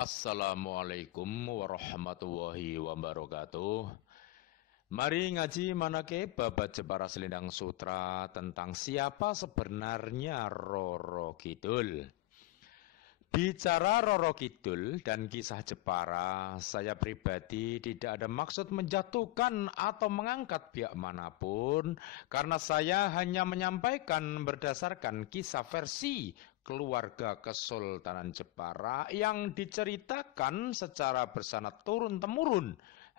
Assalamualaikum warahmatullahi wabarakatuh. Mari ngaji manake babat Jepara Selendang Sutra tentang siapa sebenarnya Roro Kidul. Bicara Roro Kidul dan kisah Jepara, saya pribadi tidak ada maksud menjatuhkan atau mengangkat pihak manapun, karena saya hanya menyampaikan berdasarkan kisah versi keluarga Kesultanan Jepara yang diceritakan secara bersanad turun-temurun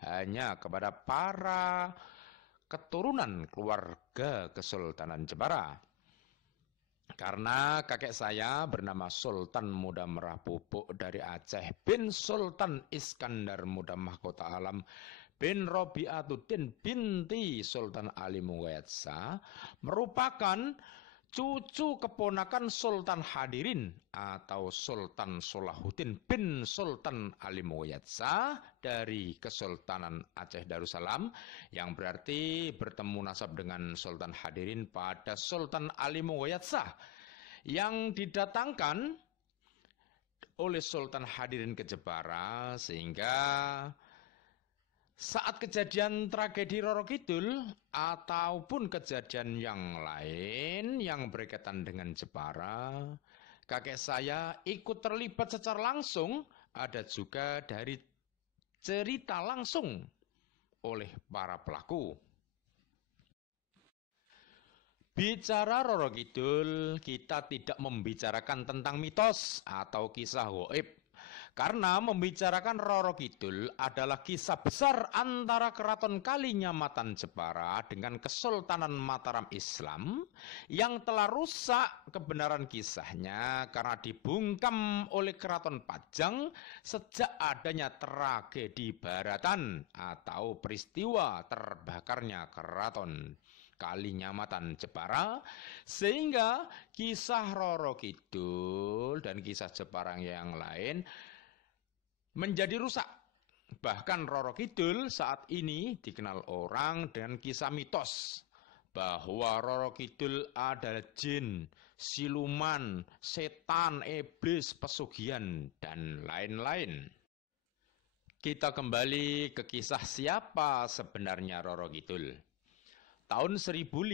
hanya kepada para keturunan keluarga Kesultanan Jepara. Karena kakek saya bernama Sultan Muda Merah Pupuk dari Aceh bin Sultan Iskandar Muda Mahkota Alam bin Robiatuddin binti Sultan Ali Mughayatsa merupakan cucu keponakan Sultan Hadirin atau Sultan Solahuddin bin Sultan Ali Mughayatsa dari Kesultanan Aceh Darussalam, yang berarti bertemu nasab dengan Sultan Hadirin pada Sultan Ali Mughayatsa yang didatangkan oleh Sultan Hadirin ke Jepara, sehingga saat kejadian tragedi Roro Kidul ataupun kejadian yang lain yang berkaitan dengan Jepara, kakek saya ikut terlibat secara langsung, ada juga dari cerita langsung oleh para pelaku. Bicara Roro Kidul, kita tidak membicarakan tentang mitos atau kisah gaib. Karena membicarakan Roro Kidul adalah kisah besar antara Keraton Kalinyamatan Jepara dengan Kesultanan Mataram Islam yang telah rusak kebenaran kisahnya karena dibungkam oleh Keraton Pajang sejak adanya tragedi Baratan atau peristiwa terbakarnya Keraton Kalinyamatan Jepara, sehingga kisah Roro Kidul dan kisah Jepara yang lain menjadi rusak. Bahkan Roro Kidul saat ini dikenal orang dengan kisah mitos bahwa Roro Kidul adalah jin, siluman, setan, iblis, pesugihan, dan lain-lain. Kita kembali ke kisah siapa sebenarnya Roro Kidul. Tahun 1553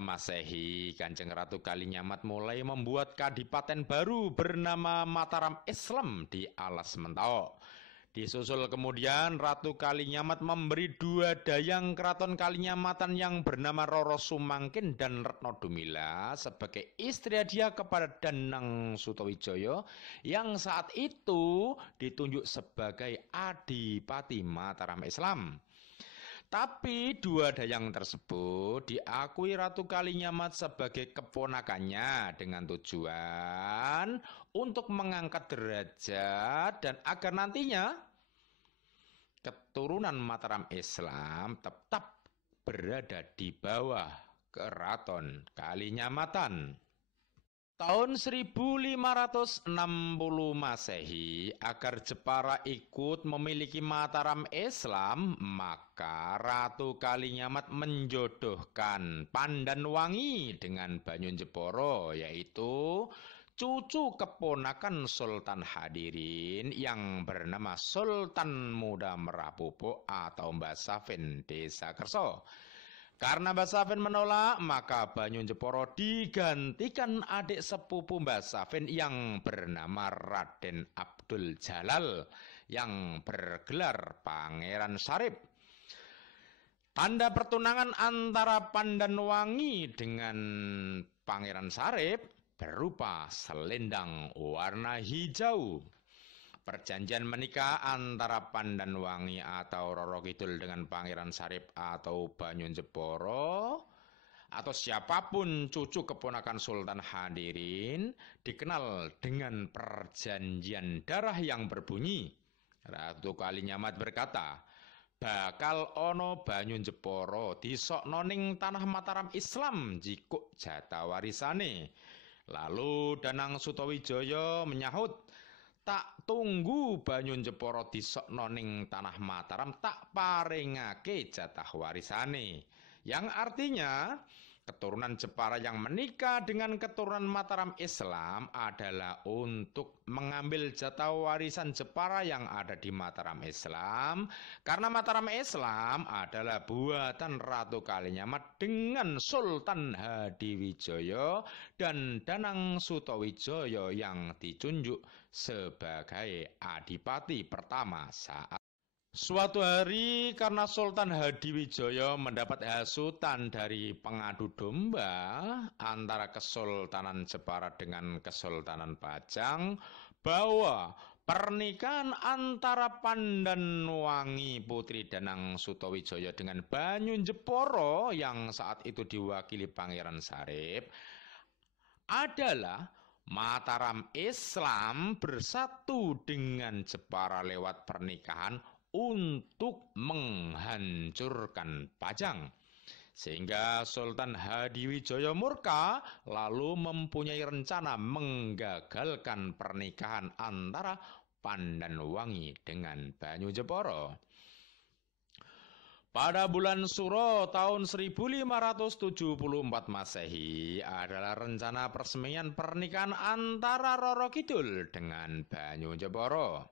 Masehi, Kanjeng Ratu Kalinyamat mulai membuat kadipaten baru bernama Mataram Islam di Alas Mentawai. Disusul kemudian Ratu Kalinyamat memberi dua dayang keraton Kalinyamatan yang bernama Roro Sumangkin dan Retno Dumila sebagai istri dia kepada Danang Sutawijaya yang saat itu ditunjuk sebagai Adipati Mataram Islam. Tapi dua dayang tersebut diakui Ratu Kalinyamat sebagai keponakannya dengan tujuan untuk mengangkat derajat dan agar nantinya keturunan Mataram Islam tetap berada di bawah Keraton Kalinyamatan. Tahun 1560 Masehi, agar Jepara ikut memiliki Mataram Islam, maka Ratu Kalinyamat menjodohkan Pandanwangi dengan Banyunjeporo, yaitu cucu keponakan Sultan Hadirin yang bernama Sultan Muda Merah Pupuk atau Mbah Safin Desa Kerso. Karena Mbah Safin menolak, maka Banyunjeporo digantikan adik sepupu Mbah Safin yang bernama Raden Abdul Jalal yang bergelar Pangeran Sarip. Tanda pertunangan antara Pandanwangi dengan Pangeran Sarip berupa selendang warna hijau. Perjanjian menikah antara Pandanwangi atau Roro Kidul dengan Pangeran Sarip atau Banyunjeporo atau siapapun cucu keponakan Sultan Hadirin dikenal dengan perjanjian darah yang berbunyi. Ratu Kalinyamat berkata, bakal ono Banyunjeporo disokno ning tanah Mataram Islam jikuk jatah warisane. Lalu Danang Sutawijaya menyahut, tak tunggu Banyunjeporo disokno ning tanah Mataram tak paringake jatah warisane. Yang artinya keturunan Jepara yang menikah dengan keturunan Mataram Islam adalah untuk mengambil jatah warisan Jepara yang ada di Mataram Islam, karena Mataram Islam adalah buatan Ratu Kalinyamat dengan Sultan Hadiwijaya dan Danang Sutawijaya yang ditunjuk sebagai adipati pertama saat suatu hari, karena Sultan Hadiwijaya mendapat hasutan dari pengadu domba antara Kesultanan Jepara dengan Kesultanan Pajang bahwa pernikahan antara Pandanwangi Putri Danang Sutawijaya dengan Banyunjepara yang saat itu diwakili Pangeran Sarip adalah Mataram Islam bersatu dengan Jepara lewat pernikahan untuk menghancurkan Pajang. Sehingga Sultan Hadiwijaya murka lalu mempunyai rencana menggagalkan pernikahan antara Pandanwangi dengan Banyujepara. Pada bulan Suro tahun 1574 Masehi adalah rencana persemian pernikahan antara Roro Kidul dengan Banyujepara.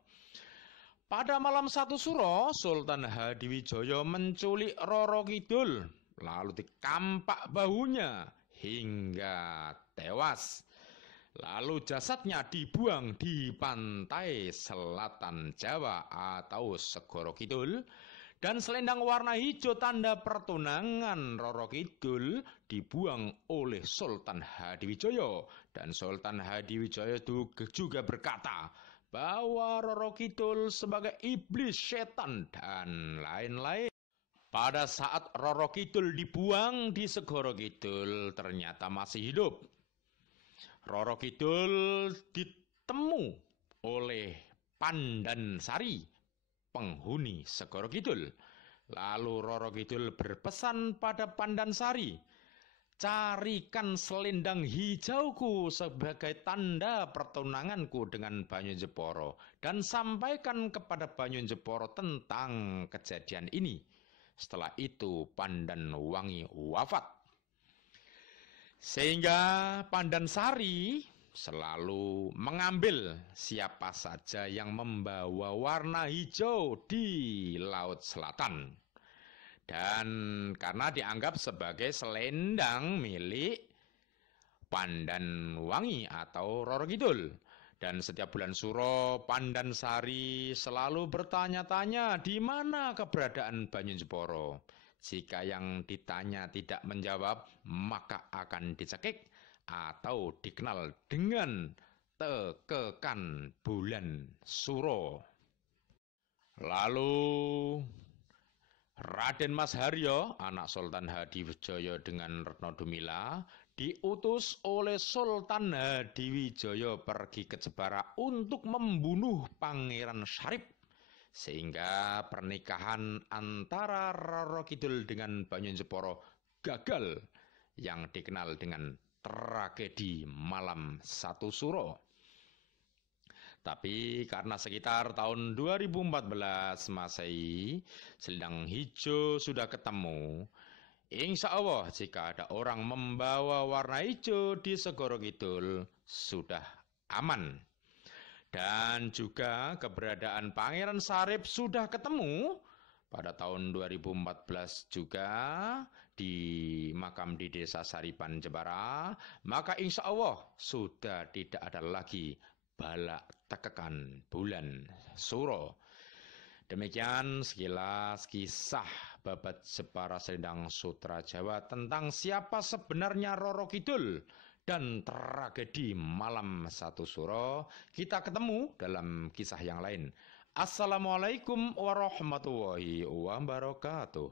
Pada malam 1 Suro, Sultan Hadiwijaya menculik Roro Kidul, lalu dikampak bahunya hingga tewas. Lalu jasadnya dibuang di pantai selatan Jawa atau Segoro Kidul, dan selendang warna hijau tanda pertunangan Roro Kidul dibuang oleh Sultan Hadiwijaya. Dan Sultan Hadiwijaya juga berkata bahwa Roro Kidul sebagai iblis, setan, dan lain-lain. Pada saat Roro Kidul dibuang di Segoro Kidul, ternyata masih hidup. Roro Kidul ditemu oleh Pandansari, penghuni Segoro Kidul. Lalu Roro Kidul berpesan pada Pandansari, "Carikan selendang hijauku sebagai tanda pertunanganku dengan Banyunjepara dan sampaikan kepada Banyunjepara tentang kejadian ini." Setelah itu Pandanwangi wafat. Sehingga Pandansari selalu mengambil siapa saja yang membawa warna hijau di Laut Selatan. Dan karena dianggap sebagai selendang milik Pandanwangi atau Roro Kidul. Dan setiap bulan Suro, Pandansari selalu bertanya-tanya di mana keberadaan Banyunjepara. Jika yang ditanya tidak menjawab, maka akan dicekik atau dikenal dengan tekekan bulan Suro. Lalu Raden Mas Haryo, anak Sultan Hadiwijaya dengan Retno Dumila, diutus oleh Sultan Hadiwijaya pergi ke Jepara untuk membunuh Pangeran Sarip. Sehingga pernikahan antara Roro Kidul dengan Banyunjepara gagal, yang dikenal dengan tragedi malam 1 Suro. Tapi karena sekitar tahun 2014 Masehi, selendang hijau sudah ketemu, insya Allah jika ada orang membawa warna hijau di Segoro Kidul sudah aman. Dan juga keberadaan Pangeran Sarip sudah ketemu pada tahun 2014 juga di makam di Desa Saripan, Jepara. Maka insya Allah sudah tidak ada lagi balak tekekan bulan Suro. Demikian sekilas kisah babat Jepara Selendang Sutra Jawa tentang siapa sebenarnya Roro Kidul dan tragedi malam 1 Suro. Kita ketemu dalam kisah yang lain. Assalamualaikum warahmatullahi wabarakatuh.